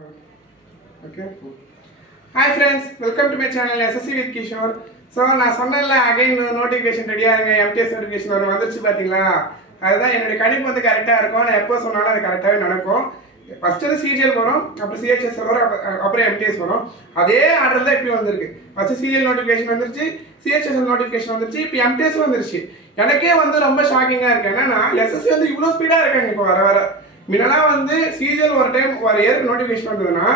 Okay. Hi friends, welcome to my channel SSC with Kishore. So நான் சொன்னேன்ல again notification ரெடியா இருங்க MTS notification வரும் வந்துருச்சு பாத்தீங்களா அதுதான் என்னோட கணிப்பு வந்து கரெக்டா இருக்கும் நான் எப்போ சொன்னாலும் அது கரெக்டாவே நடக்கும் ஃபர்ஸ்ட் CGL வரும் அப்புறம் CHS வரும் அப்புறம் MTS வரும் அதே ஆர்டர்ல தான் இப்போ வந்திருக்கு ஃபர்ஸ்ட் CGL நோட்டிஃபிகேஷன் வந்துருச்சு CHS நோட்டிஃபிகேஷன் வந்துருச்சு இப்போ MTS வந்துருச்சு எனக்கே வந்து ரொம்ப ஷாக்கிங்கா இருக்கு என்னன்னா SSC வந்து இவ்வளவு ஸ்பீடா இருக்காங்க இப்போ வர வர முன்னலாம் வந்து CGL ஒரு டைம் ஒரு இயருக்கு நோட்டிஃபிகேஷன் வந்ததுன்னா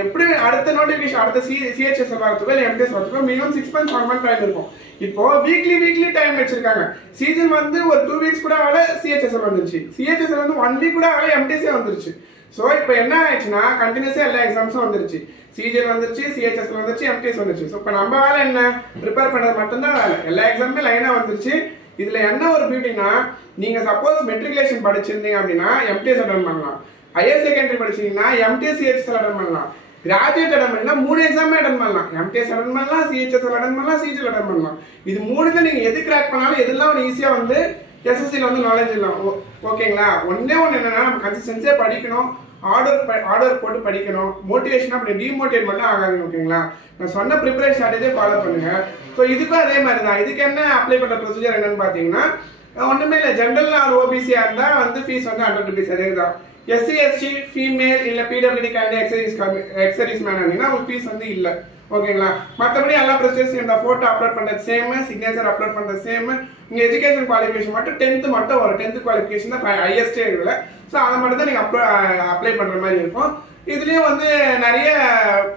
எப்படி அடுத்த நோட்டிஃபிகேஷன் அடுத்த CHS வரதுக்கு இல்லை MTS வரதுக்கு மினிமம் 6 months 1 month டைம் இருக்கும் இப்போ வீக்லி டைம் வச்சிருக்காங்க சீசன் வந்து ஒரு 2 weeks கூட ஆகல CHS வந்துருச்சு CHS வந்து 1 week கூட ஆகல MTS வந்துருச்சு ஸோ இப்போ என்ன ஆயிடுச்சுன்னா கண்டினியூஸாக எல்லா எக்ஸாம்ஸும் வந்துருச்சு CGL வந்துருச்சு CHS வந்துருச்சு MTS வந்துருச்சு ஸோ இப்போ நம்ம வேலை என்ன ப்ரிப்பேர் பண்ணுறது மட்டும்தான் வேலை எல்லா எக்ஸாமுமே லைனாக வந்துருச்சு இதில் என்ன ஒரு பியூட்டினா நீங்கள் சப்போஸ் மெட்ரிகுலேஷன் படிச்சிருந்தீங்க அப்படின்னா MTS அட்டன் பண்ணலாம் ஹையர் செகண்டரி படிச்சீங்கன்னா MTS CHS அட்டன் பண்ணலாம் கிராஜுவேட் அட்டன் பண்ணினா 3 எக்ஸாமே அட்டன் பண்ணலாம் MTS அட்டன் பண்ணலாம் CHS அட்டன் பண்ணலாம் CGL அட்டன் பண்ணலாம் இது 3ல நீங்கள் எது கிராக் பண்ணாலும் எதெல்லாம் ஒரு ஈஸியாக வந்து SSCல வந்து நாலேஜ் இல்லை ஓகேங்களா ஒன்றே ஒன்று என்னன்னா நம்ம கன்சிஸ்டன்சியாக படிக்கணும் ஆர்டர் போட்டு படிக்கணும் மோட்டிவேஷனாக அப்படி டிமோட்டிவேட் மட்டும் ஆகாதுங்க ஓகேங்களா நான் சொன்ன ப்ரிப்பரேஷன் ஸ்ட்ராட்டஜியை ஃபாலோ பண்ணுங்க ஸோ இதுக்கும் அதே மாதிரி தான் இதுக்கு என்ன அப்ளை பண்ணுற ப்ரொசீஜர் என்னன்னு பார்த்தீங்கன்னா ஒன்றுமே இல்லை ஜென்ரல் ஆர் ஓபிசியாக இருந்தால் வந்து ஃபீஸ் வந்து 100 rupees அதே தான் SC ST ஃபீமேல் இல்லை PWD கேண்டிடேட் எக்ஸர்வீஸ் மேன் அப்படின்னா உங்களுக்கு ஃபீஸ் வந்து இல்லை ஓகேங்களா மற்றபடி எல்லா ப்ரொசீஜர்ஸ் இந்த ஃபோட்டோ அப்லோட் பண்ணுறது சேம் சிக்னேச்சர் அப்லோட் பண்ணுறது சேம் உங்கள் எஜுகேஷன் குவாலிஃபிகேஷன் மட்டும் 10th மட்டும் வரும் 10th குவாலிஃபிகேஷன் தான் ஹையஸ்டே இருக்குல்ல ஸோ அதை மட்டும் தான் நீங்கள் அப்ளை பண்ணுற மாதிரி இருக்கும் இதுலேயும் வந்து நிறைய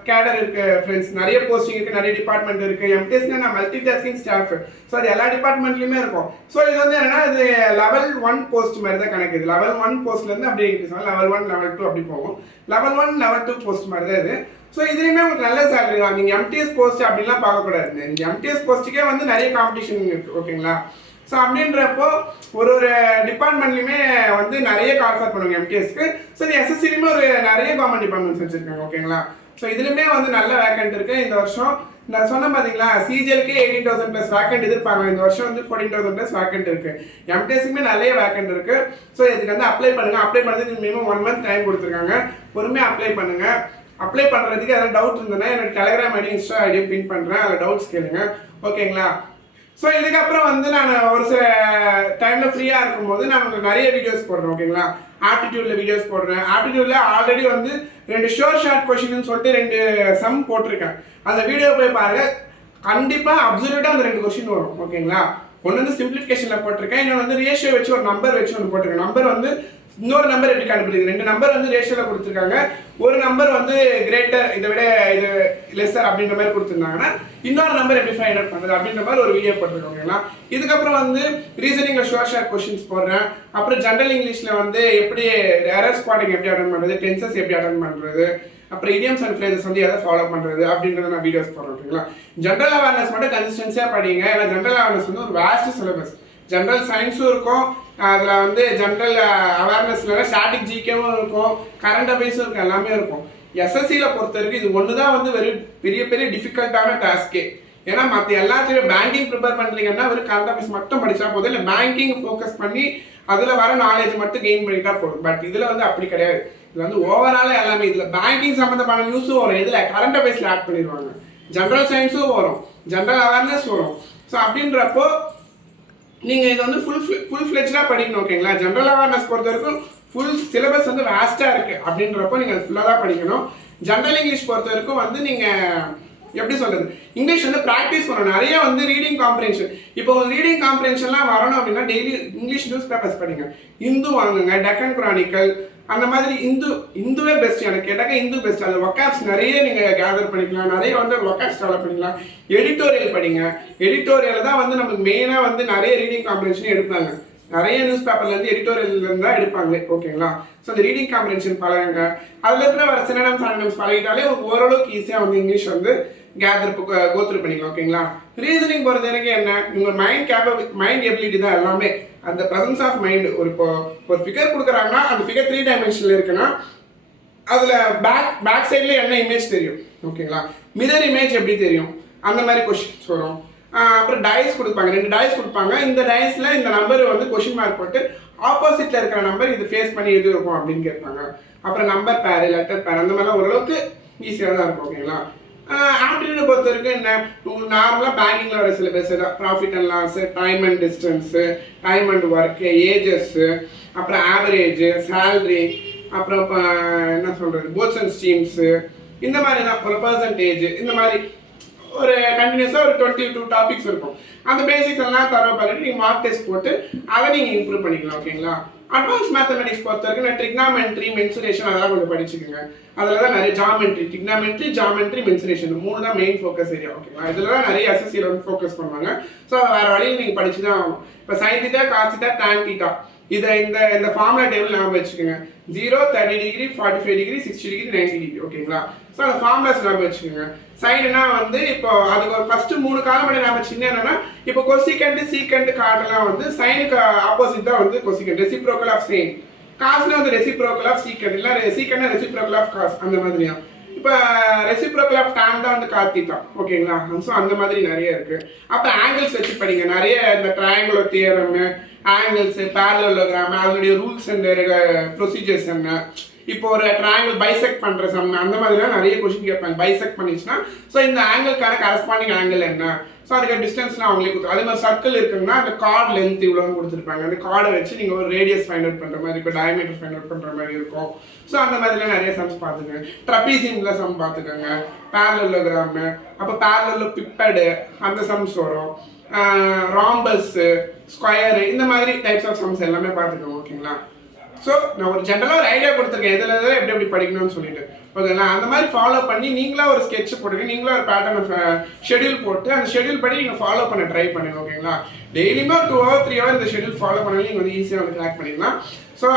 கேடர் இருக்குது ஃப்ரெண்ட்ஸ் நிறைய போஸ்டிங் இருக்குது நிறைய டிபார்ட்மெண்ட் இருக்குது MTSனா நான் மல்டி டாஸ்கிங் ஸ்டாஃப் ஸோ அது எல்லா டிபார்ட்மெண்ட்லையுமே இருக்கும் ஸோ இது வந்து என்னன்னா இது level 1 போஸ்ட் மாதிரி தான் கணக்கு இது level 1 போஸ்ட்லேருந்து அப்படியே level 1 level 2 அப்படி போகும் level 1 level 2 போஸ்ட் மாதிரி தான் இது ஸோ இதுலேயுமே உங்களுக்கு நல்ல சேலரி தான் நீங்கள் MTS போஸ்ட் அப்படின்லாம் பார்க்கக்கூடாது இந்த MTS போஸ்ட்டுக்கே வந்து நிறைய காம்படிஷன் இருக்குது ஓகேங்களா ஸோ அப்படின்றப்போ ஒரு டிபார்ட்மெண்ட்லையுமே வந்து நிறைய கால்ஃபர் பண்ணுவாங்க MTSக்கு ஸோ இது SSCலையுமே ஒரு நிறைய கவர்மெண்ட் டிபார்ட்மெண்ட்ஸ் வச்சுருக்காங்க ஓகேங்களா ஸோ இதுலையுமே வந்து நல்ல வேக்கண்ட் இருக்குது இந்த வருஷம் நான் சொன்னேன் பார்த்தீங்களா CGLக்கு 18,000+ வேக்கண்ட் எதிர்ப்பாங்க இந்த வருஷம் வந்து 14,000+ வேக்கண்ட் இருக்குது MTSக்குமே நிறைய வேக்கண்ட் இருக்குது ஸோ இதுக்கு வந்து அப்ளை பண்ணுங்கள் அப்ளை பண்ணுறதுக்கு மினிமம் 1 month டைம் கொடுத்துருக்காங்க பொறுமையாக அப்ளை பண்ணுங்கள் அப்ளை பண்ணுறதுக்கு ஏதாவது டவுட் இருந்ததுன்னா எனக்கு டெலிகிராம் ஐடி இன்ஸ்டா ஐடியும் பின் பண்ணுறேன் அதில் டவுட்ஸ் கேளுங்க ஓகேங்களா ஸோ இதுக்கப்புறம் வந்து நான் ஒரு சில டைமில் ஃப்ரீயாக இருக்கும்போது நான் உங்களுக்கு நிறைய வீடியோஸ் போடுறேன் ஓகேங்களா ஆப்டிடியூடில் வீடியோஸ் போடுறேன் ஆப்டிடியூடில் ஆல்ரெடி வந்து 2 ஷார்ட் கொஷின்னு சொல்லிட்டு 2 சம் போட்டிருக்கேன் அந்த வீடியோ போய் பாருங்கள் கண்டிப்பாக அப்சல்யூட்டாக அந்த 2 கொஷின் வரும் ஓகேங்களா ஒன்று வந்து சிம்பிளிஃபிகேஷனில் போட்டிருக்கேன் இன்னொன்று வந்து ரேஷியோ வச்சு ஒரு நம்பர் வச்சு ஒன்று போட்டிருக்கேன் நம்பர் வந்து இன்னொரு நம்பர் எப்படி கண்டுபிடிக்குது 2 நம்பர் வந்து ரேஷியோவில் கொடுத்துருக்காங்க ஒரு நம்பர் வந்து கிரேட்டர் இதை விட இது லெஸ்ஸர் அப்படின்ற மாதிரி கொடுத்துருந்தாங்கன்னா இன்னொரு நம்பர் எப்படி ஃபைண்ட் அவுட் பண்ணுறது அப்படின்ற மாதிரி ஒரு வீடியோ போட்டிருக்கோம் ஓகேங்களா இதுக்கப்புறம் வந்து ரீசனிங்கில் ஷார்ட் கொஸ்டின்ஸ் போடுறேன் அப்புறம் ஜென்ரல் இங்கிலீஷில் வந்து எப்படி எரர் ஸ்பாட்டிங் எப்படி அட்டன் பண்ணுறது டென்சஸ் எப்படி அட்டன் பண்ணுறது அப்புறம் இடியம்ஸ் அண்ட் ஃப்ரேசஸ் வந்து எதை ஃபாலோ பண்ணுறது அப்படின்றத நான் வீடியோஸ் போடுறேன் ஓகேங்களா ஜென்ரல் அவேர்னஸ் மட்டும் கன்சிஸ்டன்சியாக படிங்க ஏன்னா ஜென்ரல் அவேர்னஸ் வந்து ஒரு வேஸ்ட் சிலபஸ் ஜென்ரல் சயின்ஸும் இருக்கும் அதில் வந்து ஜென்ரல் அவேர்னஸ்ல ஸ்டாட்டிக் ஜிகேவும் இருக்கும் கரண்ட் அஃபேர்ஸும் இருக்கும் எல்லாமே இருக்கும் SSCயில் பொறுத்த வரைக்கும் இது ஒன்று தான் வந்து பெரிய டிஃபிகல்ட்டான டாஸ்கே ஏன்னா மற்ற எல்லாத்தையும் பேங்கிங் ப்ரிப்பேர் பண்ணுறீங்கன்னா வெறும் கரண்ட் அஃபேர்ஸ் மட்டும் படித்தா போதும் இல்லை பேங்கிங் ஃபோக்கஸ் பண்ணி அதில் வர நாலேஜ் மட்டும் கெயின் பண்ணிட்டா போதும் பட் இதில் வந்து அப்படி கிடையாது இது வந்து ஓவராலாக எல்லாமே இதில் பேங்கிங் சம்மந்தமான நியூஸும் வரும் இதில் கரண்ட் அஃபேர்ஸில் ஆட் பண்ணிடுவாங்க ஜென்ரல் சயின்ஸும் வரும் ஜென்ரல் அவேர்னஸ் வரும் ஸோ அப்படின்றப்போ நீங்கள் இதை வந்து ஃபுல் ஃப்ளெஜ்டாக படிக்கணும் ஓகேங்களா ஜென்ரல் அவேர்னஸ் பொறுத்த வரைக்கும் ஃபுல் சிலபஸ் வந்து வேஸ்ட்டாக இருக்குது அப்படின்றப்போ நீங்கள் ஃபுல்லாக தான் படிக்கணும் ஜென்ரல் இங்கிலீஷ் பொறுத்த வரைக்கும் வந்து நீங்கள் எப்படி சொல்கிறது இங்கிலீஷ் வந்து ப்ராக்டிஸ் பண்ணணும் நிறைய வந்து ரீடிங் காம்ப்ரிஹென்ஷன் இப்போ உங்களுக்கு ரீடிங் காம்ப்ரிஹென்ஷன்லாம் வரணும் அப்படின்னா டெய்லி இங்கிலீஷ் நியூஸ் பேப்பர்ஸ் படிங்க இந்து வாங்குங்க டெக்கன் குரானிக்கல் அந்த மாதிரி இந்துவே பெஸ்ட் எனக்கு கேட்டாக்க இந்து பெஸ்ட் அதில் ஒக்காப்ஸ் நிறைய நீங்கள் கேதர் பண்ணிக்கலாம் நிறைய வந்து ஒக்காப்ஸ் டெவலப் பண்ணிக்கலாம் எடிட்டோரியல் படிங்க எடிட்டோரியல் தான் வந்து நமக்கு மெயினாக வந்து நிறைய ரீடிங் காம்ப்ரிஹென்ஷன் எடுப்பாங்க நிறைய நியூஸ் பேப்பர்லேருந்து எடிட்டோரியல்லேருந்து தான் எடுப்பாங்களே ஓகேங்களா ஸோ அந்த ரீடிங் காம்ப்ரிஹென்ஷன் பழகுங்க அதில் இருக்கிற வர சினோனிம்ஸ் ஆன்டோனிம்ஸ் பழகிட்டாலே ஓரளவுக்கு ஈஸியாக வந்து இங்கிலீஷ் வந்து கேதர் கோத்ரூ பண்ணிக்கலாம் ஓகேங்களா ரீசனிங் பொறுத்த வரைக்கும் என்ன உங்கள் மைண்ட் எபிலிட்டி தான் எல்லாமே அந்த ப்ரெசன்ஸ் ஆஃப் மைண்ட் ஒரு ஃபிகர் கொடுக்குறாங்கன்னா அந்த ஃபிகர் 3 dimensional இருக்குன்னா அதில் பேக் சைடில் என்ன இமேஜ் தெரியும் ஓகேங்களா மிரர் இமேஜ் எப்படி தெரியும் அந்த மாதிரி கொஷின்ஸ் வரும் அப்புறம் டைஸ் கொடுப்பாங்க 2 டைஸ் கொடுப்பாங்க இந்த டைஸில் இந்த நம்பர் வந்து கொஷின் மார்க் போட்டு ஆப்போசிட்ல இருக்கிற நம்பர் இது ஃபேஸ் பண்ணி எது இருக்கும் அப்படின்னு கேட்பாங்க. அப்புறம் நம்பர் பேர், லெட்டர் பேர், அந்த மாதிரிலாம் ஓரளவுக்கு ஈஸியாக தான் இருக்கும். ஓகேங்களா? ஆப்டிடியூடை பொறுத்த வரைக்கும் என்ன, நார்மலாக பேங்கிங்கில் வர சில பேர் profit and loss, time and distance, time and work, ages, அப்புறம் ஆவரேஜ், சேல்ரி, அப்புறம் என்ன சொல்கிறது, போட்ஸ் அண்ட் ஸ்ட்ரீம்ஸு, இந்த மாதிரி தான் ஒரு பர்சன்டேஜ், இந்த மாதிரி ஒரு கண்டினியூஸாக ஒரு 22 டாபிக்ஸ் இருக்கும். அந்த பேசிக்ஸ் எல்லாம் தரவு பண்ணிட்டு நீங்கள் மார்க் டெஸ்ட் போட்டு அதை நீங்கள் இம்ப்ரூவ் பண்ணிக்கலாம். ஓகேங்களா? அட்வான்ஸ் மேத்தமெட்டிக்ஸ் பொறுத்த வரைக்கும் நான் ட்ரிக்னாமெட்ரி, மென்சுரேஷன் அதெல்லாம் கொஞ்சம் படிச்சுக்கோங்க. அதில் தான் நிறைய ஜாமெட்ரி, மென்சுரேஷன் 3 தான் மெயின் ஃபோக்கஸ் ஏரியா. ஓகேங்களா? இதில் தான் நிறைய SSCயில் வந்து ஃபோக்கஸ் பண்ணுவாங்க. ஸோ வேறு வழியில் நீங்கள் படிச்சு தான் ஆகணும். இப்போ sine theta, cos theta, tan theta, இதை இந்த ஃபார்முலா டேபிள் ஞாபகம் வச்சுக்கோங்க. 0, 30 டிகிரி, 45 டிகிரி, 60 டிகிரி, 90 டிகிரி. ஓகேங்களா? ஸோ அந்த ஃபார்முலாஸ் ஞாபகம் வச்சுக்கோங்க. சைடுனா வந்து இப்போ அதுக்கு ஒரு ஃபர்ஸ்ட் 3 காலம் பண்ணி ஞாபகம் வச்சுக்கிங்க. என்னன்னா இப்போ கொசிகண்ட், சீக்கண்ட், கார்டெல்லாம் வந்து சைனுக்கு ஆப்போசிட் தான் வந்து கொசிகண்ட், ரெசிப்ரோக்கல் ஆஃப் சைன். காஸ்ல வந்து ரெசிப்ரோக்கல் ஆஃப் சீக்கண்ட், இல்லை சீக்கண்ட்னா ரெசிப்ரோக்கல் ஆஃப் காஸ், அந்த மாதிரியா. இப்போ ரெசிப்ரோக்கல் ஆஃப் டான் தான் வந்து காத்திட்டா. ஓகேங்களா? ஸோ அந்த மாதிரி நிறைய இருக்கு. அப்போ ஆங்கிள்ஸ் வச்சு படிங்க. நிறைய இந்த ட்ரையாங்குலர் தியரம், ஆங்கிள்ஸ், பேரலோகிராம், அதனுடைய ரூல்ஸ் அண்ட் ப்ரொசீஜர்ஸ் என்ன, இப்போ ஒரு ட்ரையாங்கிள் பைசெக்ட் பண்ற சம், அந்த மாதிரிலாம் நிறைய கொஸ்டின் கேட்பாங்க. பைசெக்ட் பண்ணிச்சுன்னா ஸோ இந்த ஆங்கிள்கான கரஸ்பாண்டிங் ஆங்கிள் என்ன, ஸோ அதுக்கு டிஸ்டன்ஸ்லாம் அவங்களே கொடுத்து, அதே மாதிரி சர்க்கிள் இருக்குன்னா அந்த கார்டு லென்த் இவ்வளோன்னு கொடுத்துருப்பாங்க. அந்த கார்டை வச்சு நீங்கள் ஒரு ரேடியஸ் ஃபைண்ட் அவுட் பண்ணுற மாதிரி, இப்போ டயமீட்டர் ஃபைண்ட் அவுட் பண்ணுற மாதிரி இருக்கும். ஸோ அந்த மாதிரிலாம் நிறைய சம்ஸ் பார்த்துக்கோங்க. ட்ரபீசியம்ல சம் பார்த்துக்கோங்க, பேரலோகிராமு, அப்போ பேரலோ பிப்படு, அந்த சம்ஸ் வரும். ராம்பஸ், ஸ்கொயரு, இந்த மாதிரி டைப்ஸ் ஆஃப் சம்ஸ் எல்லாமே பார்த்துக்கோங்க. ஓகேங்களா? ஸோ நான் ஒரு ஜென்ரலாக ஒரு ஐடியா கொடுத்துருக்கேன் எதில் எப்படி படிக்கணும்னு சொல்லிட்டு. ஓகேங்களா? அந்த மாதிரி ஃபாலோ பண்ணி நீங்களா ஒரு ஸ்கெட்ச் போடுங்க, நீங்களா ஒரு பேட்டர்ன் ஷெடியூல் போட்டு அந்த ஷெடியூல் படி நீங்கள் ஃபாலோ பண்ண ட்ரை பண்ணுங்க. ஓகேங்களா? டெய்லியுமே 2 hour 3 hour இந்த ஷெடியூல் ஃபாலோ பண்ணி நீங்கள் வந்து ஈஸியாக வந்து ட்ராக் பண்ணிடலாம். ஸோ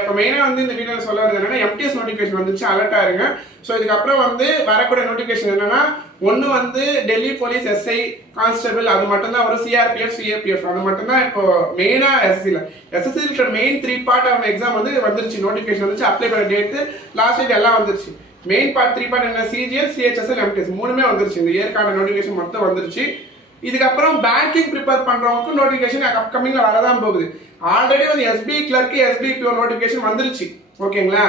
இப்போ மெயினாக வந்து இந்த வீடியோவில் சொல்ல வரது என்னன்னா, MTS நோட்டிஃபிகேஷன் வந்துச்சு, அலர்ட்டாக இருங்க. ஸோ இதுக்கப்புறம் வந்து வரக்கூடிய நோட்டிஃபிகேஷன் என்னன்னா, ஒன்று வந்து டெல்லி போலீஸ், SI கான்ஸ்டபிள், அது மட்டும்தான் வரும். CRPF, CAPF அது மட்டும்தான் இப்போ மெயினாக SSCயில் மெயின் 3 பார்ட் ஆஃப் எக்ஸாம் வந்து வந்துருச்சு. நோட்டிஃபிகேஷன் வந்துச்சு, அப்ளை பண்ண டேட்டு, லாஸ்ட் டேட் எல்லாம் வந்துருச்சு. மெயின் பார்ட் 3 பார்ட் என்ன, CGL, CHSL, MTS 3மே வந்துருச்சு. இந்த இயற்கான நோட்டிஃபிகேஷன் மொத்தம் வந்துருச்சு. இதுக்கப்புறம் பேங்கிங் ப்ரிப்பேர் பண்ணுறவங்களுக்கு நோட்டிஃபிகேஷன் அப்கமிங்கில் வரதான் போகுது. ஆல்ரெடி வந்து SBI clerk, SBI PO notification வந்துருச்சு. ஓகேங்களா?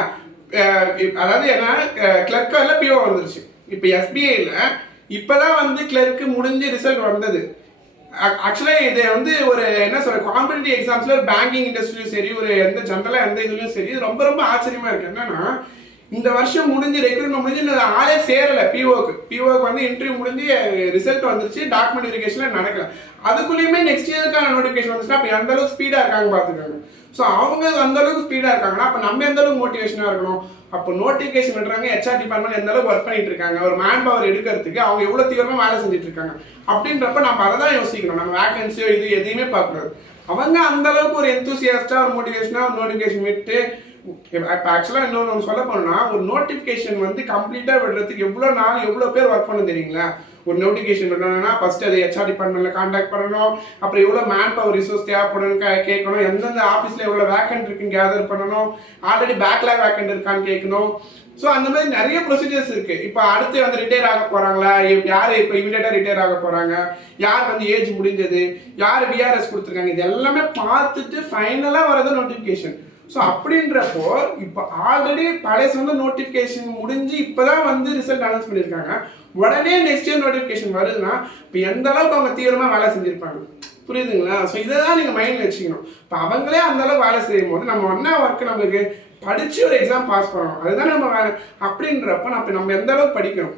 அதாவது என்ன, கிளர்க்கு இல்லை PO வந்துருச்சு. இப்போ SBIயில் இப்போதான் வந்து கிளர்க்கு முடிஞ்சு ரிசல்ட் வந்தது. ஆக்சுவலாக இது வந்து ஒரு என்ன சொல்ற, காம்படிட்டிவ் எக்ஸாம்ஸ்ல ஒரு பேங்கிங் இண்டஸ்ட்ரியும் சரி, ஒரு எந்த ஜென்ரலாக எந்த இதுலையும் சரி, ரொம்ப ரொம்ப ஆச்சரியமா இருக்கு. என்னன்னா இந்த வருஷம் முடிஞ்சு ரெக்ரூட்மெண்ட் முடிஞ்சு இந்த ஆளே சேரலை. பிஓக்கு வந்து இன்டர்வியூ முடிஞ்சு ரிசல்ட் வந்துருச்சு, டாக்குமெண்ட் வெரிஃபிகேஷன் நடக்கல. அதுக்குள்ளேயுமே நெக்ஸ்ட் இயருக்கான நோட்டிஃபிகேஷன் வந்துச்சுன்னா அப்போ எந்த அளவுக்கு ஸ்பீடாக இருக்காங்க பார்த்துக்கோங்க. ஸோ அவங்க அந்த அளவுக்கு ஸ்பீடாக இருக்காங்கன்னா அப்போ நம்ம எந்த அளவுக்கு மோட்டிவேஷனாக இருக்கணும். அப்போ நோட்டிஃபிகேஷன் பண்ணுறாங்க, HR டிபார்ட்மெண்ட் எந்த அளவுக்கு ஒர்க் பண்ணிட்டு இருக்காங்க, ஒரு மேன் பவர் எடுக்கிறதுக்கு அவங்க எவ்வளோ தீவிரமாக வேலை செஞ்சுட்டு இருக்காங்க அப்படின்றப்ப நம்ம அதை தான் யோசிக்கணும். நம்ம வேகன்சியோ இது எதையுமே பார்க்கக்கூடாது. அவங்க அந்த அளவுக்கு ஒரு எந்தூசியாஸ்டா, ஒரு மோட்டிவேஷனாக ஒரு நோட்டிஃபிகேஷன் விட்டு, இப்போ ஆக்சுவலாக இன்னொன்று சொல்ல போனோம்னா, ஒரு நோட்டிஃபிகேஷன் வந்து கம்ப்ளீட்டாக விடுறதுக்கு எவ்வளோ நாள் எவ்வளோ பேர் ஒர்க் பண்ண தெரியுங்களா? ஒரு நோட்டிஃபிகேஷன் விடணும்னா ஃபர்ஸ்ட் அது HR டிபார்ட்மெண்ட்டில் கான்டாக்ட் பண்ணணும், அப்புறம் எவ்வளோ மேன் பவர் ரிசோர்ஸ் தேவைப்படும் கேட்கணும், எந்தெந்த ஆஃபீஸில் எவ்வளோ வேக்கண்ட் இருக்குன்னு கேதர் பண்ணணும், ஆல்ரெடி பேக்லாக் வேக்கண்ட் இருக்கான்னு கேட்கணும். ஸோ அந்த மாதிரி நிறைய ப்ரொசீஜர்ஸ் இருக்கு. இப்போ அடுத்து வந்து ரிட்டையர் ஆக போறாங்களா, யார் இப்போ இமீடியட்டாக ரிட்டையர் ஆக போறாங்க, யார் வந்து ஏஜ் முடிஞ்சது, யார் VRS கொடுத்துருக்காங்க, இது எல்லாமே பார்த்துட்டு ஃபைனலாக வரது நோட்டிஃபிகேஷன். ஸோ அப்படின்றப்போ இப்போ ஆல்ரெடி பழைய சொந்த நோட்டிஃபிகேஷன் முடிஞ்சு இப்போதான் வந்து ரிசல்ட் அனௌன்ஸ் பண்ணியிருக்காங்க. உடனே நெக்ஸ்ட் இயர் நோட்டிஃபிகேஷன் வருதுன்னா இப்போ எந்த அளவுக்கு அவங்க தீவிரமாக வேலை செஞ்சுருப்பாங்க, புரியுதுங்களா? ஸோ இதை தான் நீங்கள் மைண்டில் வச்சுக்கணும். இப்போ அவங்களே அந்த அளவுக்கு வேலை செய்யும் போது நம்ம என்ன ஒர்க்கு நம்மளுக்கு படித்து ஒரு எக்ஸாம் பாஸ் பண்ணணும், அதுதான் நம்ம வேலை. அப்படின்றப்ப நம்ம எந்த அளவுக்கு படிக்கணும்,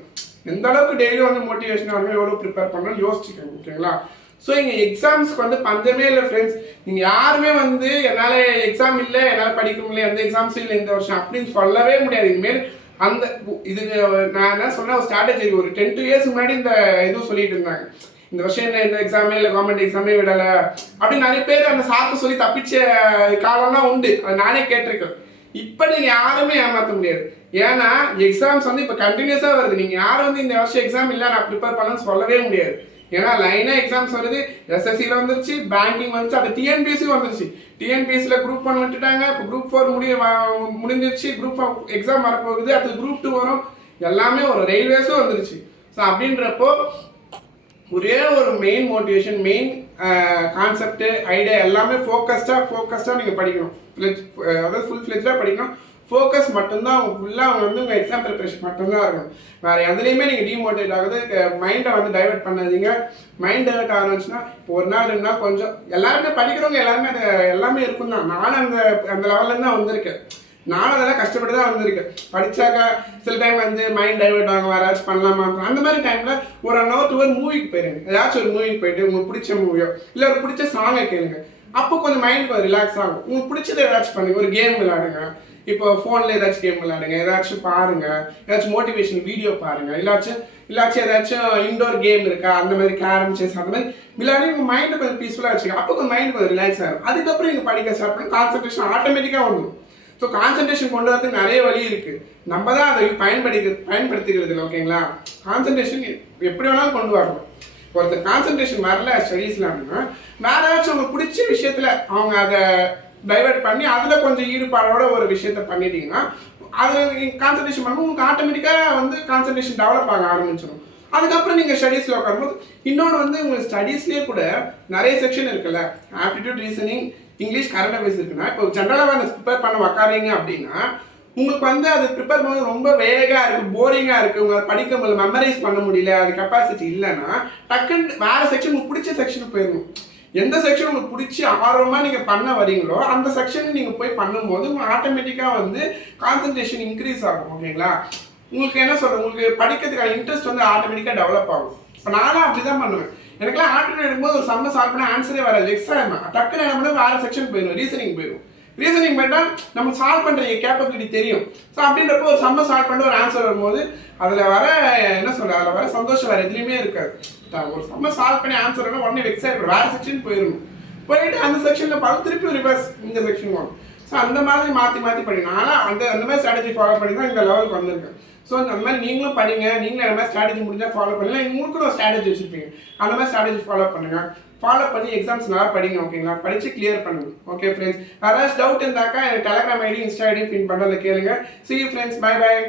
எந்த அளவுக்கு டெய்லியும் வந்து மோட்டிவேஷனாக இருக்கணும், எவ்வளோ ப்ரிப்பேர் பண்ணணும் யோசிச்சுக்கணும். ஓகேங்களா? ஸோ இங்கே எக்ஸாம்ஸ்க்கு வந்து பஞ்சமே இல்லை ஃப்ரெண்ட்ஸ். நீங்கள் யாருமே வந்து என்னால் எக்ஸாம் இல்லை, என்னால் படிக்க முடியல, எந்த எக்ஸாம்ஸும் இல்லை இந்த வருஷம் அப்படின்னு சொல்லவே முடியாது. இனிமேல் அந்த இதுக்கு நான் என்ன சொன்ன ஒரு ஸ்ட்ராட்டஜி, ஒரு 10 years முன்னாடி இந்த இதுவும் சொல்லிட்டு இருந்தாங்க, இந்த வருஷம் என்ன இந்த எக்ஸாமே இல்லை, கவர்மெண்ட் எக்ஸாமே விடலை அப்படின்னு நிறைய பேர் அந்த சாக்கு சொல்லி தப்பிச்ச காலம்லாம் உண்டு. அது நானே கேட்டிருக்கேன். இப்போ நீங்கள் யாருமே ஏமாற்ற முடியாது. ஏன்னா எக்ஸாம்ஸ் வந்து இப்போ கண்டினியூஸாக வருது. நீங்கள் யாரும் வந்து இந்த வருஷம் எக்ஸாம் இல்லை நான் ப்ரிப்பேர் பண்ணலன்னு சொல்லவே முடியாது. ஏன்னா லைனாக எக்ஸாம்ஸ் வருது. SSCயில் வந்துருச்சு, பேங்கிங் வந்துச்சு, அது TNPSC வந்துருச்சு. TNPSCயில் Group 1 விட்டுட்டாங்க, இப்போ Group 4 முடிஞ்சிருச்சு, Group 4 எக்ஸாம் வரப்போகுது, அடுத்து Group 2 வரும், எல்லாமே ஒரு ரயில்வேஸும் வந்துருச்சு. ஸோ அப்படின்றப்போ ஒரே ஒரு main motivation, main concept, idea எல்லாமே ஃபோக்கஸ்டாக நீங்கள் படிக்கணும். அதாவது ஃபுல் ஃப்ளெஜ்டாக படிக்கணும். ஃபோக்கஸ் மட்டும்தான் அவங்க ஃபுல்லாக அவங்க வந்து உங்கள் எக்ஸாம் ப்ரிப்பரேஷன் மட்டும்தான் இருக்கணும். வேறு எதுலேயுமே நீங்கள் டிமோட்டிவேட் ஆகுது, மைண்டை வந்து டைவெர்ட் பண்ணாதீங்க. மைண்ட் டைவெர்ட் ஆரம்பிச்சுன்னா இப்போ ஒரு நாள் 2 நாள் கொஞ்சம் எல்லாருமே படிக்கிறவங்க எல்லாருமே அது எல்லாமே இருக்கும் தான். நானும் அந்த லெவல்லேருந்து தான் வந்திருக்கேன். நானும் அதெல்லாம் கஷ்டப்பட்டு தான் வந்திருக்கேன். படித்தாக்கா சில டைம் வந்து மைண்ட் டைவெர்ட் ஆகும், வேறு ஏதாச்சும் பண்ணலாமா, அந்த மாதிரி டைமில் ஒரு 1 hour 2 hour மூவிக்கு போயிருங்க. ஏதாச்சும் ஒரு மூவிக்கு போயிட்டு உங்களுக்கு பிடிச்ச மூவியோ இல்லை ஒரு பிடிச்ச சாங்கை கேளுங்க. அப்போ கொஞ்சம் மைண்ட் கொஞ்சம் ரிலாக்ஸ் ஆகும். உங்களுக்கு பிடிச்சதை ஏதாச்சும் பண்ணுங்க. ஒரு கேம் விளையாடுங்க. இப்போ ஃபோனில் ஏதாச்சும் கேம் விளையாடுங்க, ஏதாச்சும் பாருங்கள், ஏதாச்சும் மோட்டிவேஷன் வீடியோ பாருங்கள், இல்லாச்சும் ஏதாச்சும் இன்டோர் கேம் இருக்கா, அந்த மாதிரி கேரம் செஸ் அந்த மாதிரி விளையாடி உங்கள் மைண்டை கொஞ்சம் பீஸ்ஃபுல்லாக வச்சுக்கோங்க. அப்போ கொஞ்சம் மைண்ட் கொஞ்சம் ரிலாக்ஸ் ஆகும். அதுக்கப்புறம் நீங்கள் படிக்க ஸ்டார்ட் பண்ணி கான்சன்ட்ரேஷன் ஆட்டோமேட்டிக்காக வந்துடும். ஸோ கான்சன்ட்ரேஷன் கொண்டு வரதுக்கு நிறைய வழி இருக்குது. நம்ம தான் அதை பயன்படுத்திக்கிறது இல்லை. ஓகேங்களா? கான்சன்ட்ரேஷன் எப்படி வேணாலும் கொண்டு வரணும். ஒருத்தர் கான்சன்ட்ரேஷன் வரல ஸ்டடீஸில் அப்படின்னா வேற ஏதாச்சும் அவங்க பிடிச்ச விஷயத்தில் அவங்க அதை டைவெர்ட் பண்ணி அதில் கொஞ்சம் ஈடுபாடோட ஒரு விஷயத்த பண்ணிட்டீங்கன்னா அதில் கான்சன்ட்ரேஷன் பண்ணும்போது உங்களுக்கு ஆட்டோமேட்டிக்காக வந்து கான்சன்ட்ரேஷன் டெவலப் ஆக ஆரம்பிச்சிடும். அதுக்கப்புறம் நீங்கள் ஸ்டடீஸில் உட்காரும்போது இன்னொன்று வந்து உங்களுக்கு ஸ்டடீஸ்லேயே கூட நிறைய செக்ஷன் இருக்குல்ல, aptitude, reasoning, English, current affairs இருக்குன்னா இப்போ ஜென்ரல் அவேர்னஸ் ப்ரிப்பேர் பண்ண உக்காரீங்க அப்படின்னா உங்களுக்கு வந்து அது ப்ரிப்பேர் பண்ண ரொம்ப வேகாக இருக்குது, போரிங்காக இருக்குது, உங்களை படிக்க முடியல, மெமரைஸ் பண்ண முடியல, அது கெப்பாசிட்டி இல்லைன்னா டக்குன்னு வேறு செக்ஷன் உங்களுக்கு பிடிச்ச செக்ஷனுக்கு போயிடணும். எந்த செக்ஷன் உங்களுக்கு பிடிச்சி ஆர்வமாக நீங்கள் பண்ண வரீங்களோ அந்த செக்ஷனுக்கு நீங்கள் போய் பண்ணும்போது உங்களுக்கு ஆட்டோமேட்டிக்காக வந்து கான்சன்ட்ரேஷன் இன்க்ரீஸ் ஆகும். ஓகேங்களா? உங்களுக்கு என்ன சொல்கிறது, உங்களுக்கு படிக்கிறதுக்கான இன்ட்ரெஸ்ட் வந்து ஆட்டோமேட்டிக்காக டெவலப் ஆகும். இப்போ நானும் அப்படி தான் பண்ணுவேன். எனக்குலாம் ஆப்டிடியூட் எடுக்கும்போது ஒரு சம்ம சால்வ் பண்ண ஆன்சரே வராது, எக்ஸ்ட்ரா டக்குன்னு என்ன பண்ண வேறு செக்ஷன் போயிடும், ரீசனிங் போயிடும். ரீசனிங் போயிட்டால் நம்ம சால்வ் பண்ணுற கேப்பபிலிட்டி தெரியும். ஸோ அப்படின்றப்போ ஒரு சம்ம சால்வ் பண்ணிட்டு ஒரு ஆன்சர் வரும்போது அதில் வர என்ன சொல்கிறது, அதில் வர சந்தோஷம் வேறு எதுலேயுமே இருக்காது. ஒரு சம்ம சால்வ் பண்ணி ஆன்சர் வரணும், உடனே வெக்ஸ் ஆகிடும், வேறு செக்ஷன் போயிடணும். போயிட்டு அந்த செக்ஷனில் பார்த்து திருப்பி ரிவர்ஸ் இந்த செக்ஷன் வரும். ஸோ அந்த மாதிரி மாற்றி படிக்கணும். ஆனால் அந்த மாதிரி ஸ்ட்ராட்டஜி ஃபாலோ பண்ணி தான் இந்த லெவலுக்கு வந்திருக்கேன். ஸோ அந்த மாதிரி நீங்களும் படிங்க. நீங்களும் அந்த மாதிரி ஸ்ட்ராட்டஜி முடிஞ்சால் ஃபாலோ பண்ணுங்கள். உங்களுக்கு ஒரு ஸ்ட்ராட்டஜி வச்சுருப்பீங்க, அந்த மாதிரி ஸ்ட்ராட்டஜி ஃபாலோ பண்ணுங்கள். ஃபாலோ பண்ணி எக்ஸாம்ஸ் நல்லா படிங்க. ஓகேங்களா? படித்து கிளியர் பண்ணுங்க. ஓகே ஃப்ரெண்ட்ஸ், யாராச்சும் டவுட் இருந்தாக்கா எனக்கு டெலகிராம் ஐடி, இன்ஸ்டா ஐடி பின் பண்ணுறதை கேளுங்க. See you friends, bye bye.